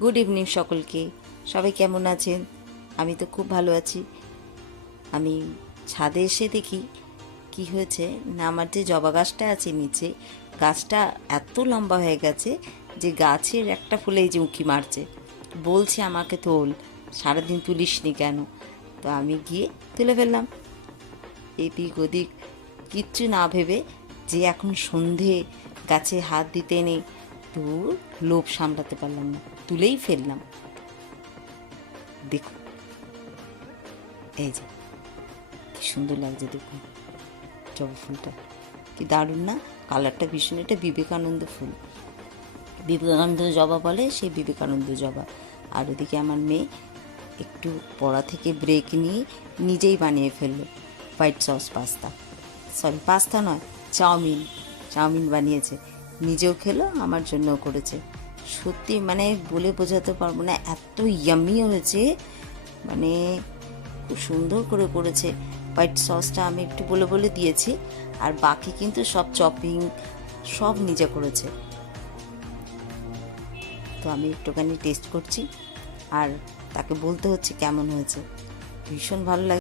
Good evening সকলকে। সবাই কেমন আছেন? আমি তো খুব ভালো আছি। আমি ছাদে এসে দেখি কি হয়েছে না, আমার যে জবা গাছটা আছে নিচে, গাছটা এত লম্বা হয়ে গেছে যে গাছের একটা ফুলে এই যে উঁকি মারছে, বলছে আমাকে তোল, সারাদিন তুলিসনি কেন? তো আমি গিয়ে তুলে ফেললাম, এদিক ওদিক কিচ্ছু না ভেবে, যে এখন সন্ধে গাছে হাত দিতে নেই, তো লোভ সামলাতে পারলাম না, তুলেই ফেললাম। দেখুন, এই যে কি সুন্দর লাগছে, দেখুন জবা ফুলটা কি দারুণ না? কালারটা ভীষণ, এটা বিবেকানন্দ ফুল, বিবেকানন্দ জবা বলে, সেই বিবেকানন্দ জবা। আর ওদিকে আমার মেয়ে একটু পড়া থেকে ব্রেক নিয়ে নিজেই বানিয়ে ফেললো white sauce pasta, sorry pasta নয়, চাউমিন। চাউমিন বানিয়েছে, নিজেও খেলো, আমার জন্যও করেছে। সত্যি মানে বলে বোঝাতে পারবো না, এত ইয়ামি হয়েছে, মানে খুব সুন্দর করে করেছে। হোয়াইট সসটা আমি একটু বলে বলে দিয়েছি, আর বাকি কিন্তু সব চপিং সব নিজে করেছে। তো আমি একটুখানি টেস্ট করছি, আর তাকে বলতে হচ্ছে কেমন হয়েছে। ভীষণ ভালো লাগে।